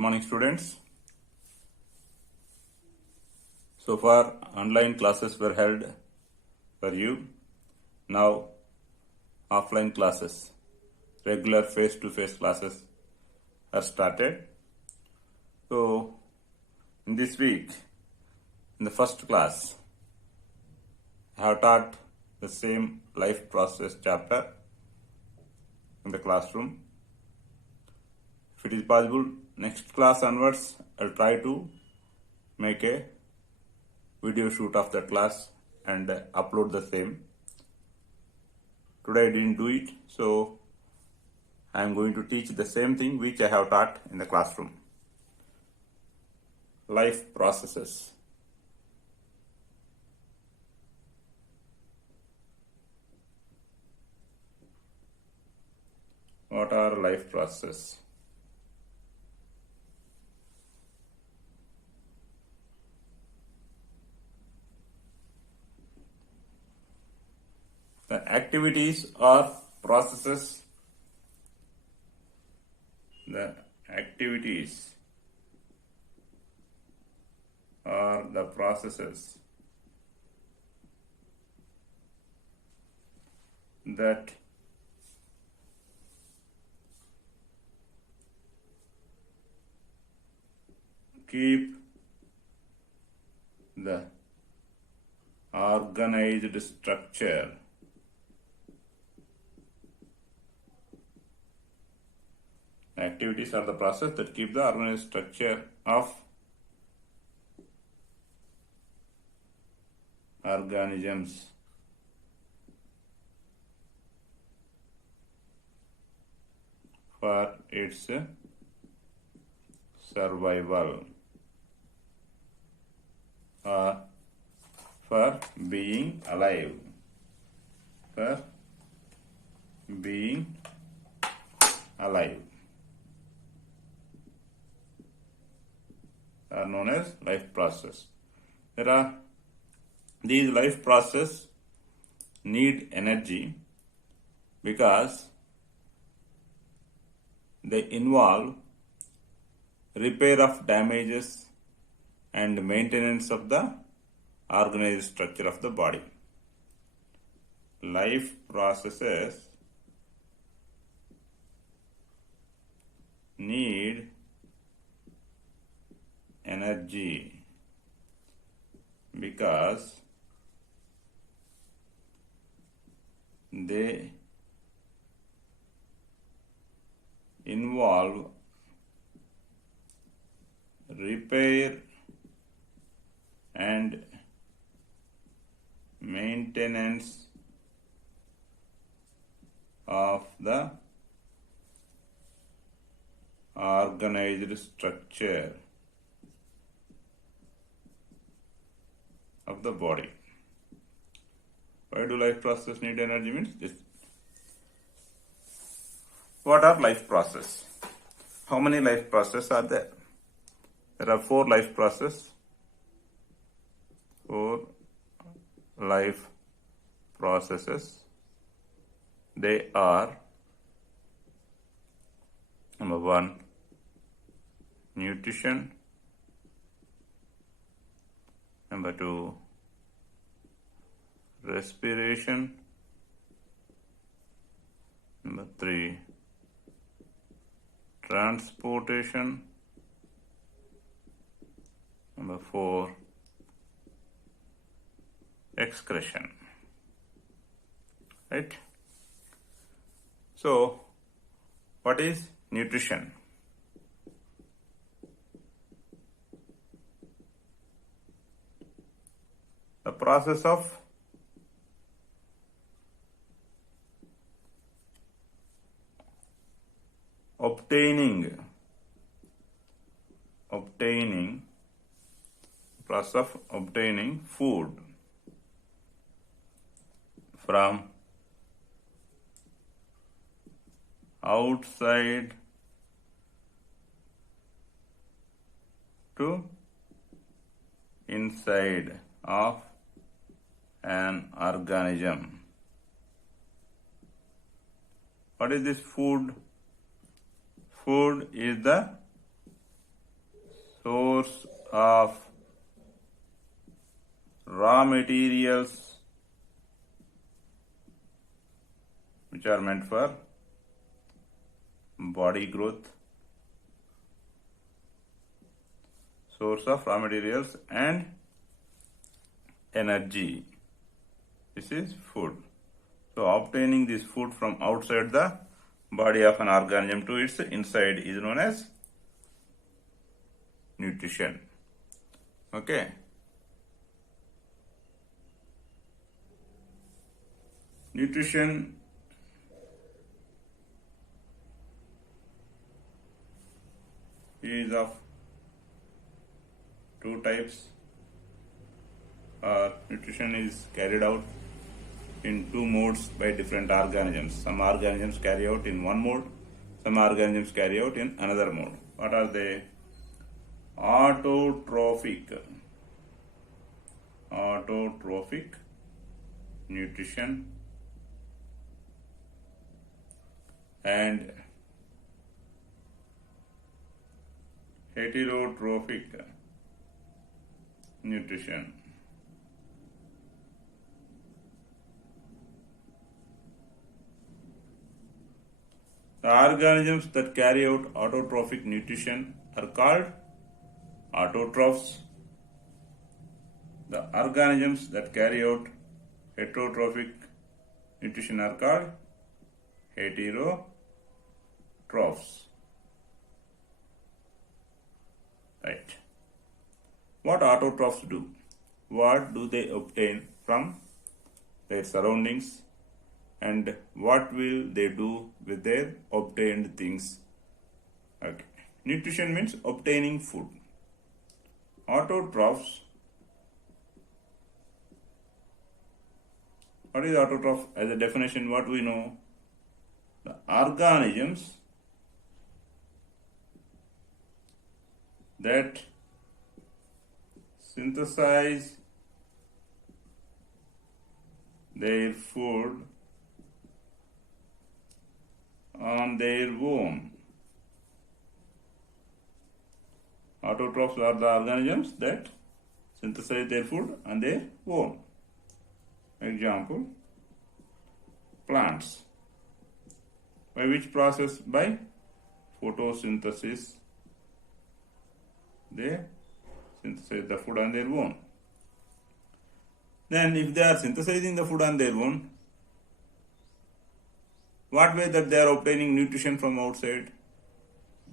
morning, students. So far, online classes were held for you. Now, offline classes, regular face-to-face classes are started. So, in this week, in the first class, I have taught the same life process chapter in the classroom. If it is possible, next class onwards, I'll try to make a video shoot of the class and upload the same. Today I didn't do it, so I am going to teach the same thing which I have taught in the classroom. Life processes. What are life processes? The activities or processes. The activities or the processes that keep the organized structure activities are the process that keep the organized structure of organisms for its survival or for being alive. For being alive are known as life process. These life process need energy because they involve repair of damages and maintenance of the organized structure of the body. Life processes need energy because they involve repair and maintenance of the organized structure of the body. Why do life process need energy means this? What are life process? How many life process are there? There are 4 life process. 4 life processes. They are: number 1, nutrition. Number 2, respiration. Number 3, transportation. Number 4, excretion. Right? So, what is nutrition? The process of obtaining food from outside to inside of an organism. What is this food? Food is the source of raw materials which are meant for body growth, source of raw materials and energy. This is food. So obtaining this food from outside the body of an organism to its inside is known as nutrition. Okay. Nutrition is of two types. Nutrition is carried out in two modes by different organisms. Some organisms carry out in one mode, some organisms carry out in another mode. What are they? Autotrophic nutrition and heterotrophic nutrition. The organisms that carry out autotrophic nutrition are called autotrophs. The organisms that carry out heterotrophic nutrition are called heterotrophs. Right. What autotrophs do? What do they obtain from their surroundings? And what will they do with their obtained things? Okay. Nutrition means obtaining food. Autotrophs. What is autotroph? As a definition, what we know? The organisms that synthesize their food on their own. Autotrophs are the organisms that synthesize their food on their own. Example, plants. By which process? By photosynthesis. They synthesize the food on their own. Then if they are synthesizing the food on their own, what way that they are obtaining nutrition from outside?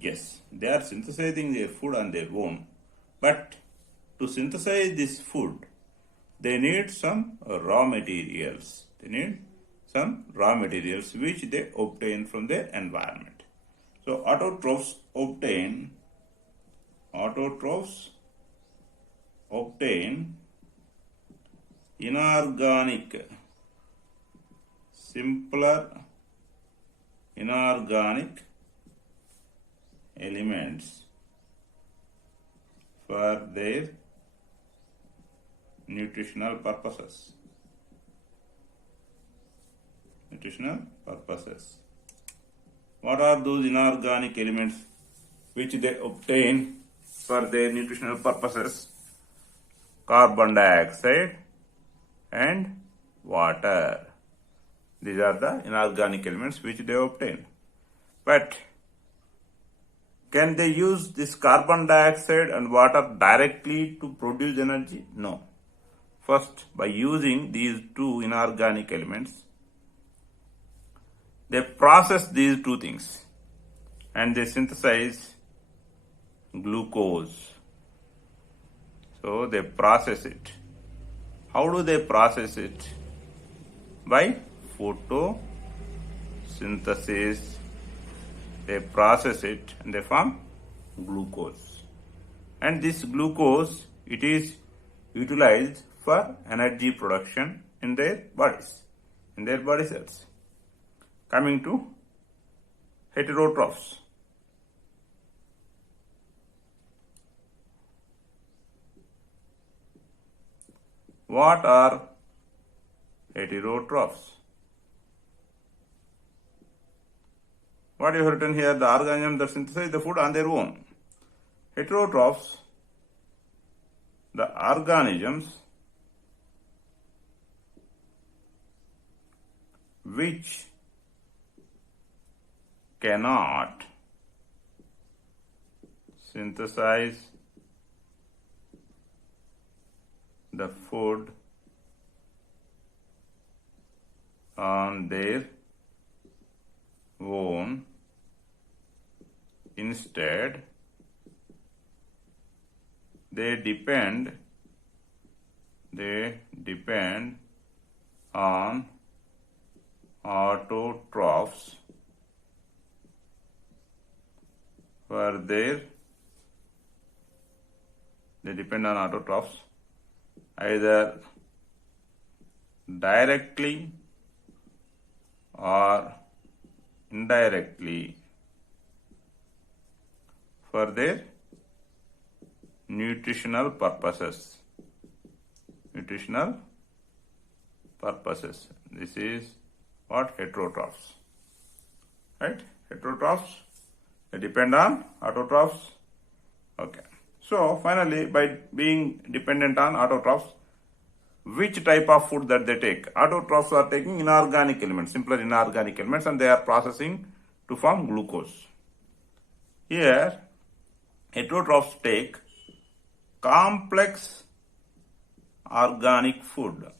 Yes, they are synthesizing their food on their own. But to synthesize this food, they need some raw materials. They need some raw materials which they obtain from their environment. So autotrophs obtain inorganic, simpler inorganic elements for their nutritional purposes. What are those inorganic elements which they obtain for their nutritional purposes? Carbon dioxide and water. These are the inorganic elements which they obtain. But can they use this carbon dioxide and water directly to produce energy? No. First, by using these two inorganic elements, they process these two things and they synthesize glucose. So they process it. How do they process it? By photosynthesis. They process it and they form glucose. And this glucose, it is utilized for energy production in their bodies, in their body cells. Coming to heterotrophs. What are heterotrophs? What you have written here, the organisms that synthesize the food on their own. Heterotrophs the organisms which cannot synthesize the food on their own. Instead, they depend on autotrophs for their either directly or indirectly for their nutritional purposes. This is what heterotrophs. Right? Heterotrophs, they depend on autotrophs. Okay. So finally, by being dependent on autotrophs, which type of food that they take? Autotrophs are taking inorganic elements, simpler inorganic elements, and they are processing to form glucose. Here, heterotrophs take complex organic food,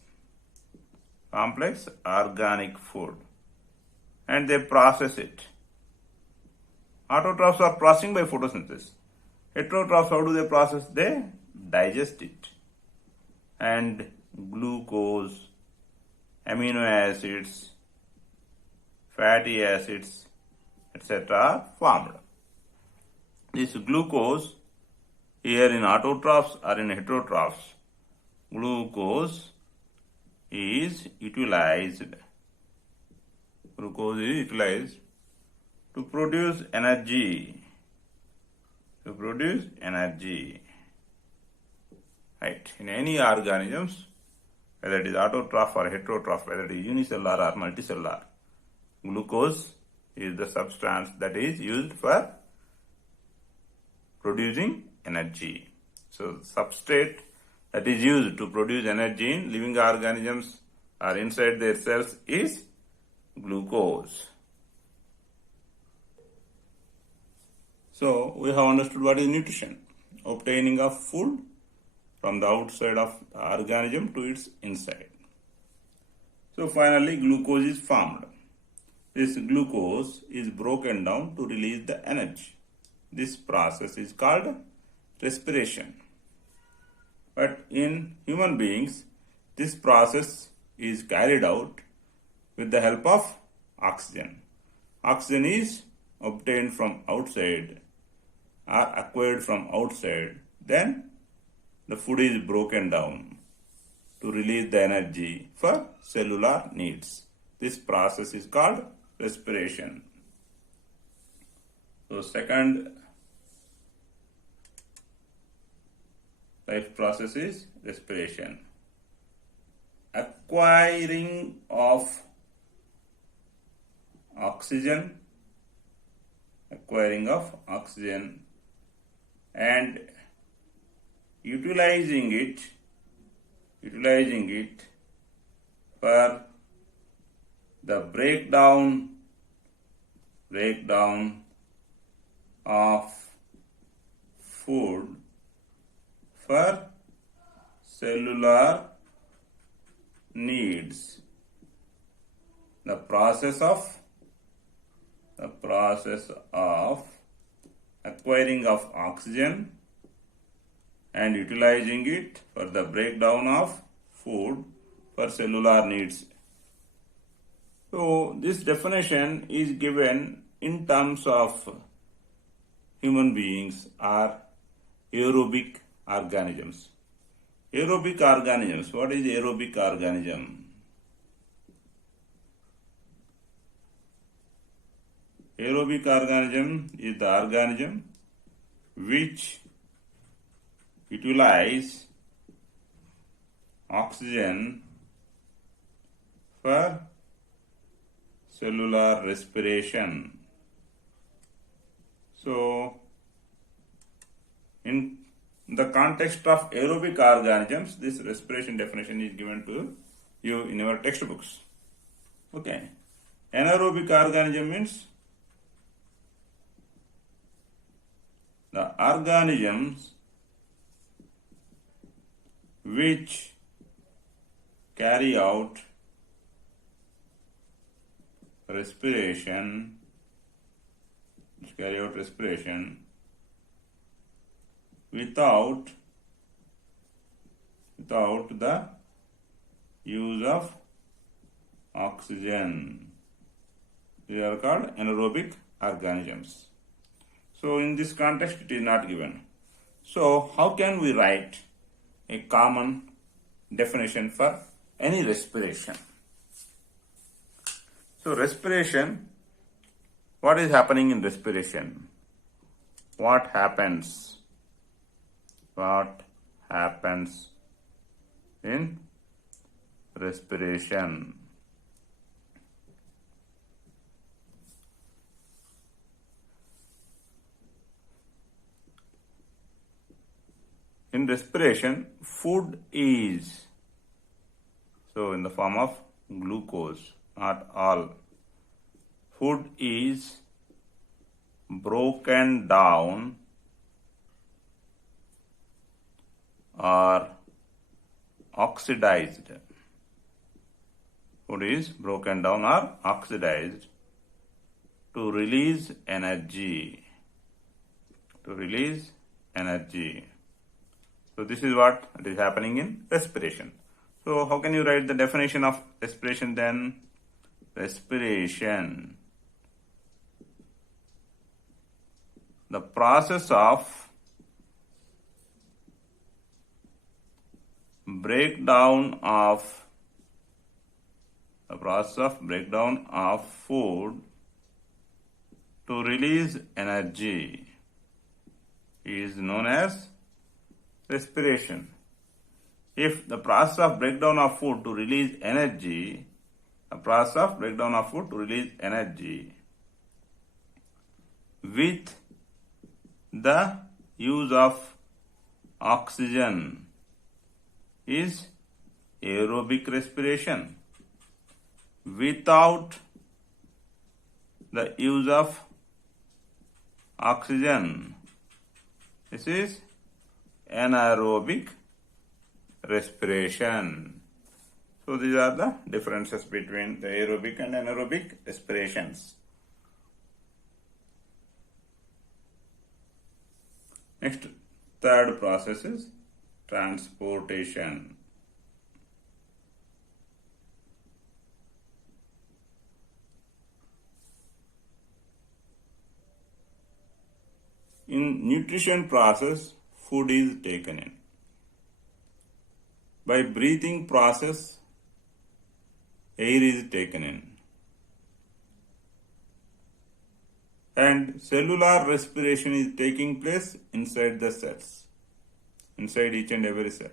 and they process it. Autotrophs are processing by photosynthesis. Heterotrophs, how do they process? They digest it. And glucose, amino acids, fatty acids, etc. are formed. This glucose, here in autotrophs or in heterotrophs, glucose is utilized to produce energy. Right. In any organisms, whether it is autotroph or heterotroph, whether it is unicellular or multicellular, glucose is the substance that is used for producing energy. So, substrate that is used to produce energy in living organisms or inside their cells is glucose. So, we have understood what is nutrition. Obtaining of food from the outside of the organism to its inside. So finally, glucose is formed. This glucose is broken down to release the energy. This process is called respiration. But in human beings, this process is carried out with the help of oxygen. Oxygen is obtained from outside or acquired from outside. Then the food is broken down to release the energy for cellular needs. This process is called respiration. So second life process is respiration. Acquiring of oxygen and utilizing it for the breakdown of food for cellular needs. The process of acquiring of oxygen and utilizing it for the breakdown of food for cellular needs. So this definition is given in terms of human beings or aerobic organisms. Aerobic organisms. What is aerobic organism? Aerobic organism is the organism which utilize oxygen for cellular respiration. So, in in the context of aerobic organisms, this respiration definition is given to you in your textbooks. Okay. Anaerobic organism means the organisms which carry out respiration without the use of oxygen. They are called anaerobic organisms. So in this context it is not given. So how can we write a common definition for any respiration? So respiration, what is happening in respiration? What happens? What happens in respiration? In respiration, food is, so in the form of glucose, not all. Food is broken down or oxidized. Food is broken down or oxidized to release energy. So this is what is happening in respiration. So how can you write the definition of respiration then? Respiration, the process of breakdown of food to release energy is known as respiration. If the process of breakdown of food to release energy, with the use of oxygen is aerobic respiration. Without the use of oxygen, this is anaerobic respiration. So these are the differences between the aerobic and anaerobic respirations. Next, third process is transportation. In nutrition process, food is taken in. By breathing process, air is taken in. And cellular respiration is taking place inside the cells, inside each and every cell.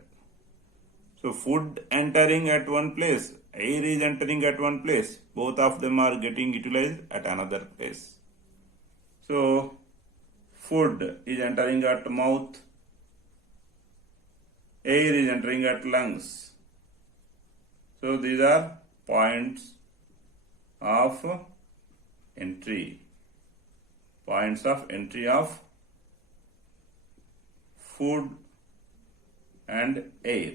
So food entering at one place, air is entering at one place, both of them are getting utilized at another place. So food is entering at mouth, air is entering at lungs. So these are points of entry. Points of entry of food and air.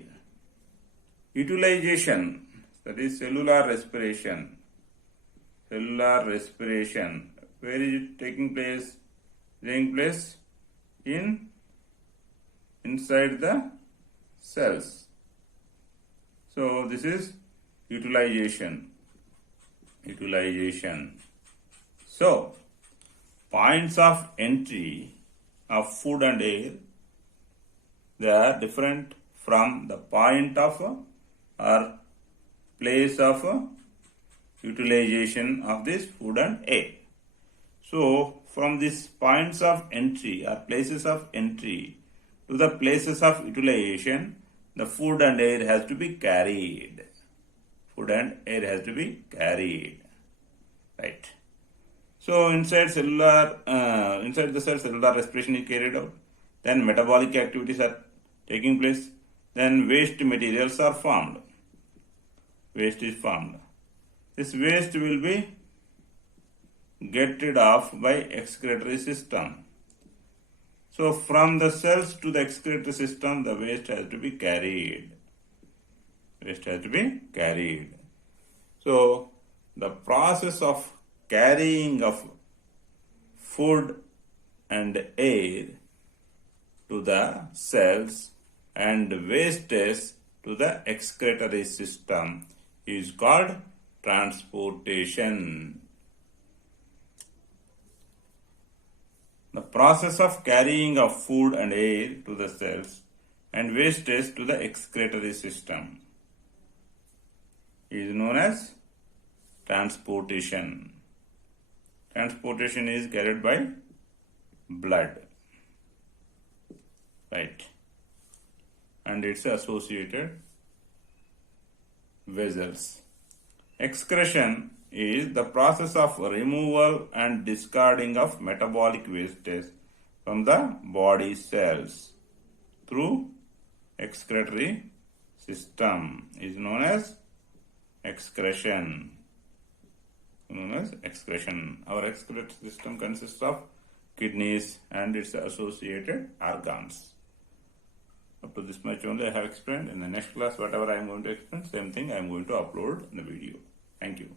Utilization, that is cellular respiration. Cellular respiration, where is it taking place? Taking place inside the cells. So this is utilization. So points of entry of food and air, they are different from the point of or place of utilization of this food and air. So from these points of entry or places of entry to the places of utilization, the food and air has to be carried. Right. So inside the cell, cellular respiration is carried out. then metabolic activities are taking place, then waste materials are formed. Waste is formed. This waste will be get rid of by excretory system. So from the cells to the excretory system, the waste has to be carried. Waste has to be carried. So the process of carrying of food and air to the cells and wastage to the excretory system is called transportation. The process of carrying of food and air to the cells and wastage to the excretory system is known as transportation. Transportation is carried by blood, right? And its associated vessels. Excretion is the process of removal and discarding of metabolic wastage from the body cells through excretory system is known as excretion. Our excretory system consists of kidneys and its associated organs. Up to this much only I have explained. In the next class, whatever I am going to explain, same thing I am going to upload in the video. Thank you.